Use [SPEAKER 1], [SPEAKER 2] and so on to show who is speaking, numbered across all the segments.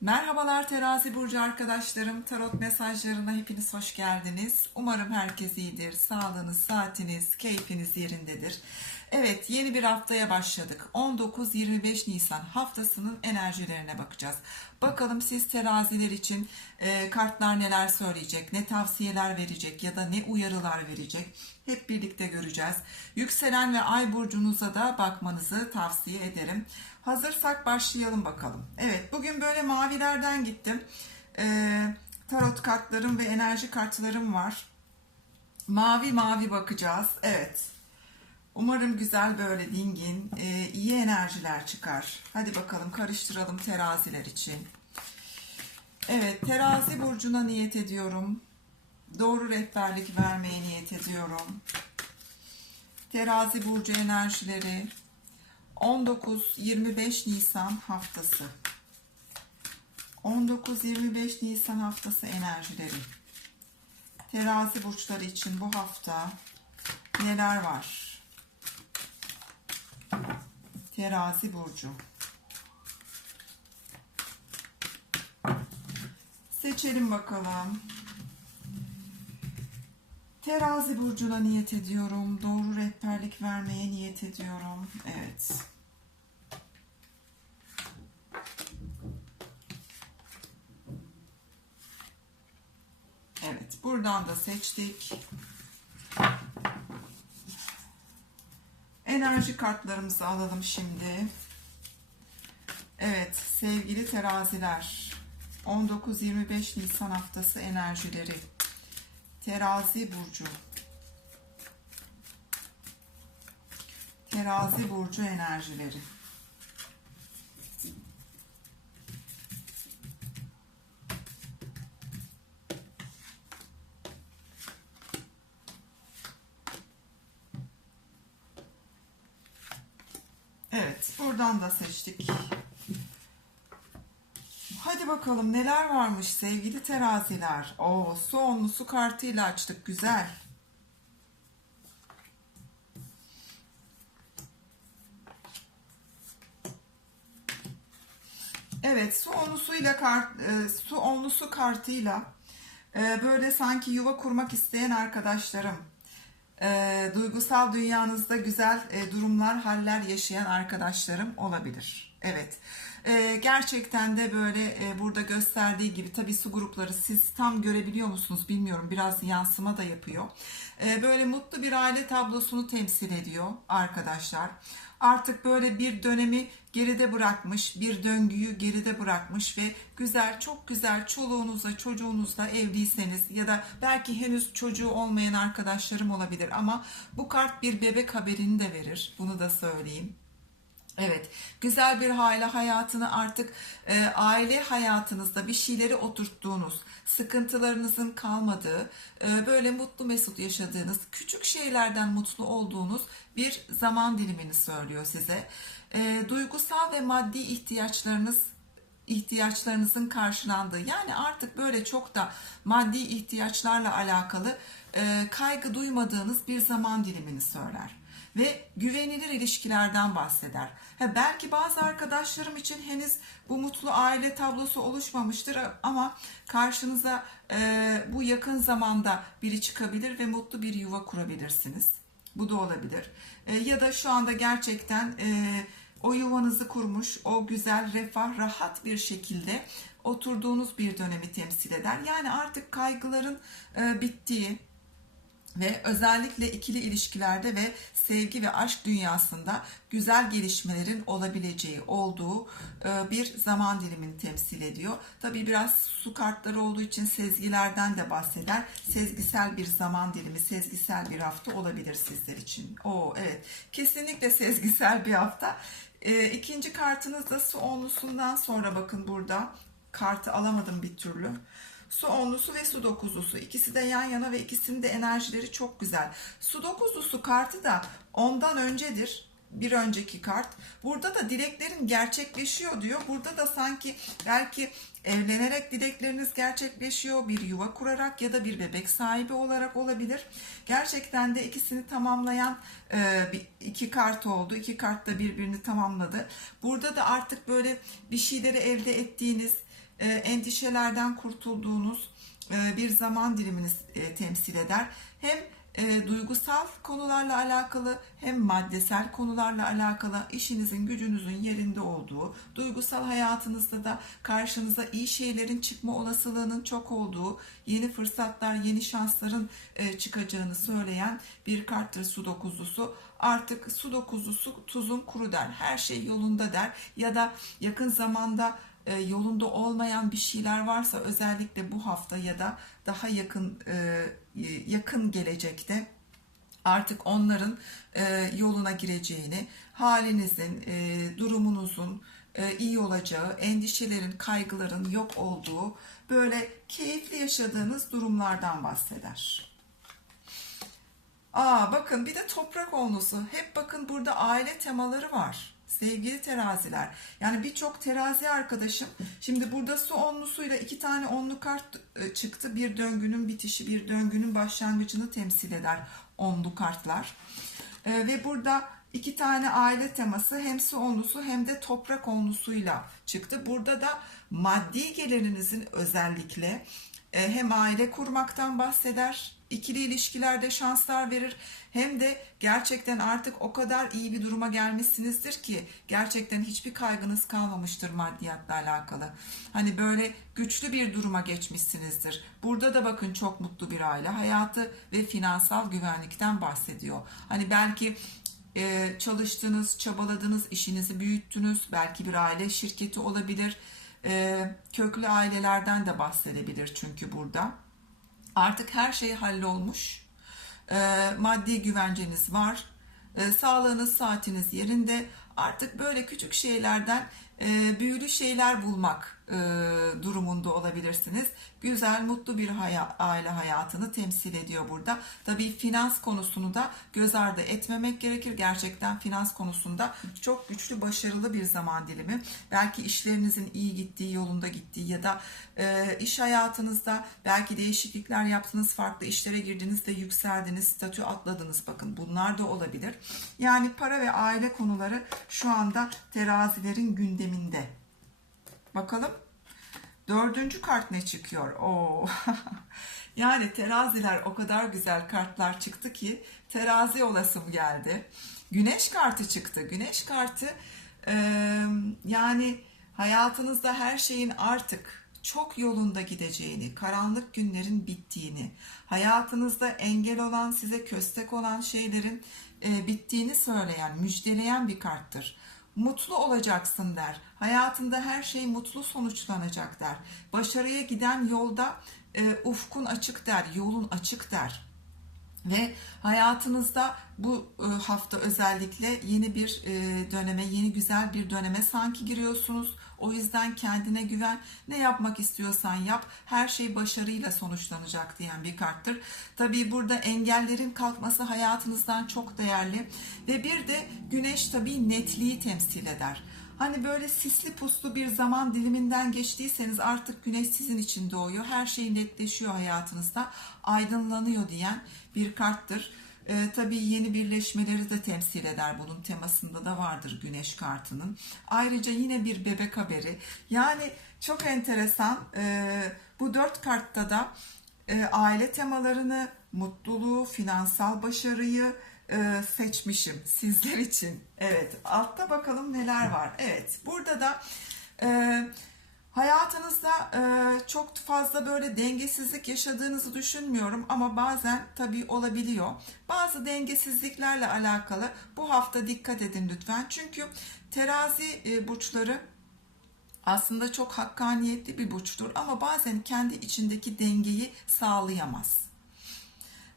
[SPEAKER 1] Merhabalar terazi burcu arkadaşlarım. Tarot mesajlarına hepiniz hoş geldiniz. Umarım herkes iyidir. Sağlığınız, saatiniz, keyfiniz yerindedir. Evet yeni bir haftaya başladık. 19-25 Nisan haftasının enerjilerine bakacağız. Bakalım siz teraziler için e, kartlar neler söyleyecek, ne tavsiyeler verecek ya da ne uyarılar verecek. Hep birlikte göreceğiz. Yükselen ve ay burcunuza da bakmanızı tavsiye ederim. Hazırsak başlayalım bakalım. Evet bugün böyle mavilerden gittim. Ee, tarot kartlarım ve enerji kartlarım var. Mavi mavi bakacağız. Evet. Umarım güzel böyle dingin, e, iyi enerjiler çıkar. Hadi bakalım karıştıralım teraziler için. Evet terazi burcuna niyet ediyorum. Doğru rehberlik vermeye niyet ediyorum. Terazi burcu enerjileri 19-25 Nisan haftası. 19-25 Nisan haftası enerjileri. Terazi burçları için bu hafta neler var? Terazi burcu. Seçelim bakalım. Terazi burcuna niyet ediyorum. Doğru rehberlik vermeye niyet ediyorum. Evet. Evet, buradan da seçtik. Enerji kartlarımızı alalım şimdi. Evet, sevgili teraziler. 19-25 Nisan haftası enerjileri. Terazi burcu. Terazi burcu enerjileri. Evet, buradan da seçtik. Hadi bakalım neler varmış sevgili teraziler. Oo, su onlu su kartıyla açtık. Güzel. Evet, su onlusuyla kart, e, su onlusu kartıyla e, böyle sanki yuva kurmak isteyen arkadaşlarım, e, duygusal dünyanızda güzel e, durumlar, haller yaşayan arkadaşlarım olabilir. Evet. E, gerçekten de böyle e, burada gösterdiği gibi tabii su grupları siz tam görebiliyor musunuz bilmiyorum. Biraz yansıma da yapıyor. E, böyle mutlu bir aile tablosunu temsil ediyor arkadaşlar. Artık böyle bir dönemi geride bırakmış, bir döngüyü geride bırakmış ve güzel, çok güzel çoluğunuzla, çocuğunuzla evliyseniz ya da belki henüz çocuğu olmayan arkadaşlarım olabilir ama bu kart bir bebek haberini de verir. Bunu da söyleyeyim. Evet, güzel bir aile hayatını artık e, aile hayatınızda bir şeyleri oturttuğunuz, sıkıntılarınızın kalmadığı, e, böyle mutlu mesut yaşadığınız, küçük şeylerden mutlu olduğunuz bir zaman dilimini söylüyor size. E, duygusal ve maddi ihtiyaçlarınız ihtiyaçlarınızın karşılandığı yani artık böyle çok da maddi ihtiyaçlarla alakalı e, kaygı duymadığınız bir zaman dilimini söyler ve güvenilir ilişkilerden bahseder. Ha, belki bazı arkadaşlarım için henüz bu mutlu aile tablosu oluşmamıştır ama karşınıza e, bu yakın zamanda biri çıkabilir ve mutlu bir yuva kurabilirsiniz. Bu da olabilir. E, ya da şu anda gerçekten e, o yuvanızı kurmuş, o güzel, refah, rahat bir şekilde oturduğunuz bir dönemi temsil eder. Yani artık kaygıların e, bittiği, ve özellikle ikili ilişkilerde ve sevgi ve aşk dünyasında güzel gelişmelerin olabileceği olduğu e, bir zaman dilimini temsil ediyor. Tabii biraz su kartları olduğu için sezgilerden de bahseder. Sezgisel bir zaman dilimi, sezgisel bir hafta olabilir sizler için. Oo evet, kesinlikle sezgisel bir hafta. E, ikinci kartınız da su onlusundan sonra bakın burada kartı alamadım bir türlü. Su onlusu ve su dokuzlusu. İkisi de yan yana ve ikisinin de enerjileri çok güzel. Su dokuzlusu kartı da ondan öncedir. Bir önceki kart. Burada da dileklerin gerçekleşiyor diyor. Burada da sanki belki evlenerek dilekleriniz gerçekleşiyor. Bir yuva kurarak ya da bir bebek sahibi olarak olabilir. Gerçekten de ikisini tamamlayan e, iki kart oldu. İki kart da birbirini tamamladı. Burada da artık böyle bir şeyleri elde ettiğiniz, endişelerden kurtulduğunuz e, bir zaman dilimini e, temsil eder. Hem e, duygusal konularla alakalı hem maddesel konularla alakalı işinizin gücünüzün yerinde olduğu, duygusal hayatınızda da karşınıza iyi şeylerin çıkma olasılığının çok olduğu, yeni fırsatlar, yeni şansların e, çıkacağını söyleyen bir karttır su dokuzlusu. Artık su dokuzlusu tuzun kuru der, her şey yolunda der ya da yakın zamanda e, yolunda olmayan bir şeyler varsa özellikle bu hafta ya da daha yakın e, yakın gelecekte artık onların e, yoluna gireceğini, halinizin, e, durumunuzun e, iyi olacağı, endişelerin, kaygıların yok olduğu böyle keyifli yaşadığınız durumlardan bahseder. Aa bakın bir de toprak onlusu. Hep bakın burada aile temaları var. Sevgili teraziler. Yani birçok terazi arkadaşım şimdi burada su onlusuyla iki tane onlu kart e, çıktı. Bir döngünün bitişi, bir döngünün başlangıcını temsil eder onlu kartlar. Ee, ve burada iki tane aile teması hem su onlusu hem de toprak onlusuyla çıktı. Burada da maddi gelirinizin özellikle e, hem aile kurmaktan bahseder, ikili ilişkilerde şanslar verir hem de gerçekten artık o kadar iyi bir duruma gelmişsinizdir ki gerçekten hiçbir kaygınız kalmamıştır maddiyatla alakalı. Hani böyle güçlü bir duruma geçmişsinizdir. Burada da bakın çok mutlu bir aile hayatı ve finansal güvenlikten bahsediyor. Hani belki e, çalıştınız, çabaladınız, işinizi büyüttünüz. Belki bir aile şirketi olabilir. E, köklü ailelerden de bahsedebilir çünkü burada. Artık her şey hallolmuş. E, maddi güvenceniz var. E, sağlığınız, saatiniz yerinde. Artık böyle küçük şeylerden e, büyülü şeyler bulmak durumunda olabilirsiniz. Güzel, mutlu bir haya, aile hayatını temsil ediyor burada. Tabii finans konusunu da göz ardı etmemek gerekir. Gerçekten finans konusunda çok güçlü, başarılı bir zaman dilimi. Belki işlerinizin iyi gittiği, yolunda gittiği ya da e, iş hayatınızda belki değişiklikler yaptınız, farklı işlere girdiniz de yükseldiniz, statü atladınız. Bakın bunlar da olabilir. Yani para ve aile konuları şu anda terazilerin gündeminde. Bakalım dördüncü kart ne çıkıyor? Oo. yani teraziler o kadar güzel kartlar çıktı ki terazi olasım geldi. Güneş kartı çıktı. Güneş kartı e, yani hayatınızda her şeyin artık çok yolunda gideceğini, karanlık günlerin bittiğini, hayatınızda engel olan, size köstek olan şeylerin e, bittiğini söyleyen, müjdeleyen bir karttır mutlu olacaksın der. Hayatında her şey mutlu sonuçlanacak der. Başarıya giden yolda e, ufkun açık der, yolun açık der. Ve hayatınızda bu e, hafta özellikle yeni bir e, döneme, yeni güzel bir döneme sanki giriyorsunuz. O yüzden kendine güven. Ne yapmak istiyorsan yap. Her şey başarıyla sonuçlanacak diyen bir karttır. Tabii burada engellerin kalkması hayatınızdan çok değerli. Ve bir de güneş tabii netliği temsil eder. Hani böyle sisli puslu bir zaman diliminden geçtiyseniz artık güneş sizin için doğuyor. Her şey netleşiyor hayatınızda. Aydınlanıyor diyen bir karttır. E, tabii yeni birleşmeleri de temsil eder. Bunun temasında da vardır güneş kartının. Ayrıca yine bir bebek haberi. Yani çok enteresan. E, bu dört kartta da e, aile temalarını, mutluluğu, finansal başarıyı e, seçmişim sizler için. Evet, altta bakalım neler var. Evet, burada da e, Hayatınızda e, çok fazla böyle dengesizlik yaşadığınızı düşünmüyorum ama bazen tabii olabiliyor. Bazı dengesizliklerle alakalı bu hafta dikkat edin lütfen. Çünkü terazi e, burçları aslında çok hakkaniyetli bir burçtur ama bazen kendi içindeki dengeyi sağlayamaz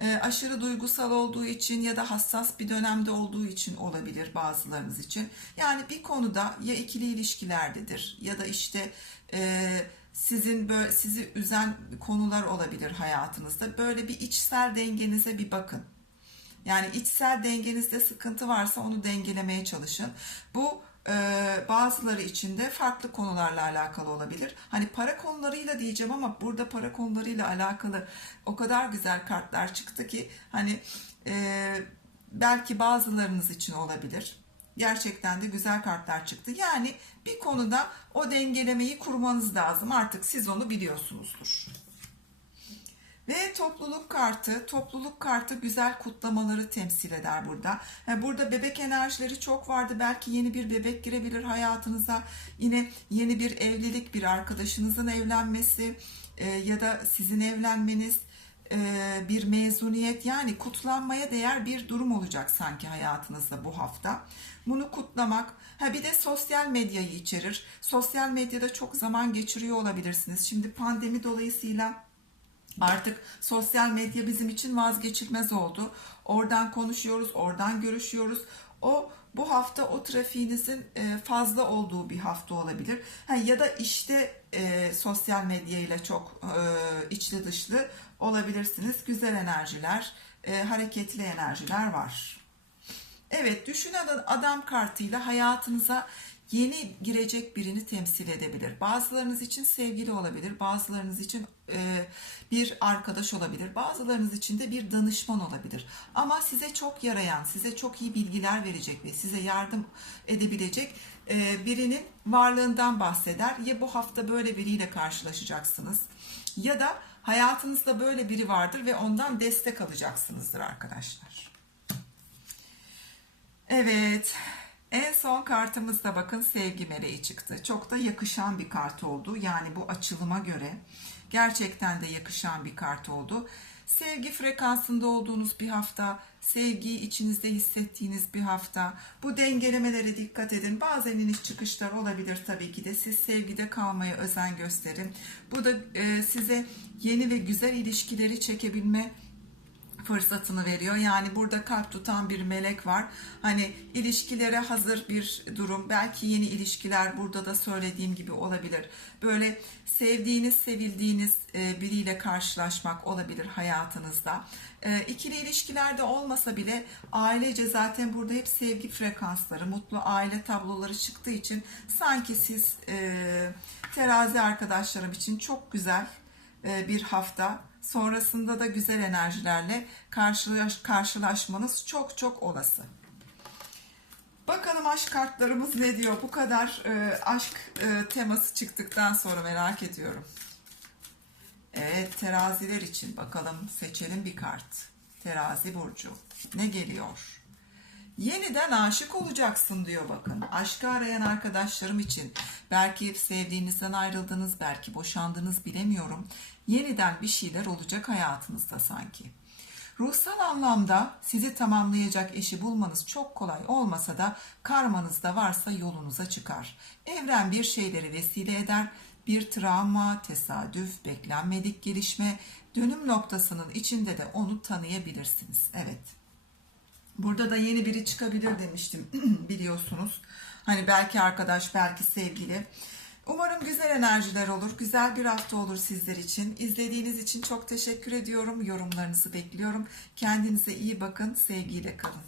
[SPEAKER 1] e, aşırı duygusal olduğu için ya da hassas bir dönemde olduğu için olabilir bazılarınız için. Yani bir konuda ya ikili ilişkilerdedir ya da işte e, sizin böyle sizi üzen konular olabilir hayatınızda. Böyle bir içsel dengenize bir bakın. Yani içsel dengenizde sıkıntı varsa onu dengelemeye çalışın. Bu bazıları için de farklı konularla alakalı olabilir. Hani para konularıyla diyeceğim ama burada para konularıyla alakalı o kadar güzel kartlar çıktı ki hani e, belki bazılarınız için olabilir. Gerçekten de güzel kartlar çıktı. Yani bir konuda o dengelemeyi kurmanız lazım. Artık siz onu biliyorsunuzdur. Topluluk kartı, topluluk kartı güzel kutlamaları temsil eder burada. Ha, Burada bebek enerjileri çok vardı. Belki yeni bir bebek girebilir hayatınıza. Yine yeni bir evlilik, bir arkadaşınızın evlenmesi e, ya da sizin evlenmeniz, e, bir mezuniyet yani kutlanmaya değer bir durum olacak sanki hayatınızda bu hafta. Bunu kutlamak, ha bir de sosyal medyayı içerir. Sosyal medyada çok zaman geçiriyor olabilirsiniz. Şimdi pandemi dolayısıyla Artık sosyal medya bizim için vazgeçilmez oldu. Oradan konuşuyoruz, oradan görüşüyoruz. O bu hafta o trafiğinizin e, fazla olduğu bir hafta olabilir. Ha, ya da işte e, sosyal medya ile çok e, içli dışlı olabilirsiniz. Güzel enerjiler, e, hareketli enerjiler var. Evet, düşünen adam kartıyla hayatınıza yeni girecek birini temsil edebilir. Bazılarınız için sevgili olabilir, bazılarınız için e, bir arkadaş olabilir, bazılarınız için de bir danışman olabilir. Ama size çok yarayan, size çok iyi bilgiler verecek ve size yardım edebilecek e, birinin varlığından bahseder. Ya bu hafta böyle biriyle karşılaşacaksınız ya da hayatınızda böyle biri vardır ve ondan destek alacaksınızdır arkadaşlar. Evet. En son kartımızda bakın sevgi meleği çıktı. Çok da yakışan bir kart oldu. Yani bu açılıma göre gerçekten de yakışan bir kart oldu. Sevgi frekansında olduğunuz bir hafta, sevgiyi içinizde hissettiğiniz bir hafta. Bu dengelemelere dikkat edin. Bazen iniş çıkışlar olabilir tabii ki de. Siz sevgide kalmaya özen gösterin. Bu da e, size yeni ve güzel ilişkileri çekebilme fırsatını veriyor. Yani burada kalp tutan bir melek var. Hani ilişkilere hazır bir durum. Belki yeni ilişkiler burada da söylediğim gibi olabilir. Böyle sevdiğiniz, sevildiğiniz e, biriyle karşılaşmak olabilir hayatınızda. E, İkili ilişkilerde olmasa bile ailece zaten burada hep sevgi frekansları, mutlu aile tabloları çıktığı için sanki siz e, terazi arkadaşlarım için çok güzel bir hafta. Sonrasında da güzel enerjilerle karşılaş, karşılaşmanız çok çok olası. Bakalım aşk kartlarımız ne diyor? Bu kadar e, aşk e, teması çıktıktan sonra merak ediyorum. Evet teraziler için bakalım seçelim bir kart. Terazi burcu. Ne geliyor? Yeniden aşık olacaksın diyor bakın. Aşkı arayan arkadaşlarım için belki sevdiğinizden ayrıldınız, belki boşandınız bilemiyorum. Yeniden bir şeyler olacak hayatınızda sanki. Ruhsal anlamda sizi tamamlayacak eşi bulmanız çok kolay olmasa da karmanızda varsa yolunuza çıkar. Evren bir şeyleri vesile eder. Bir travma, tesadüf, beklenmedik gelişme, dönüm noktasının içinde de onu tanıyabilirsiniz. Evet. Burada da yeni biri çıkabilir demiştim biliyorsunuz. Hani belki arkadaş, belki sevgili. Umarım güzel enerjiler olur, güzel bir hafta olur sizler için. İzlediğiniz için çok teşekkür ediyorum. Yorumlarınızı bekliyorum. Kendinize iyi bakın, sevgiyle kalın.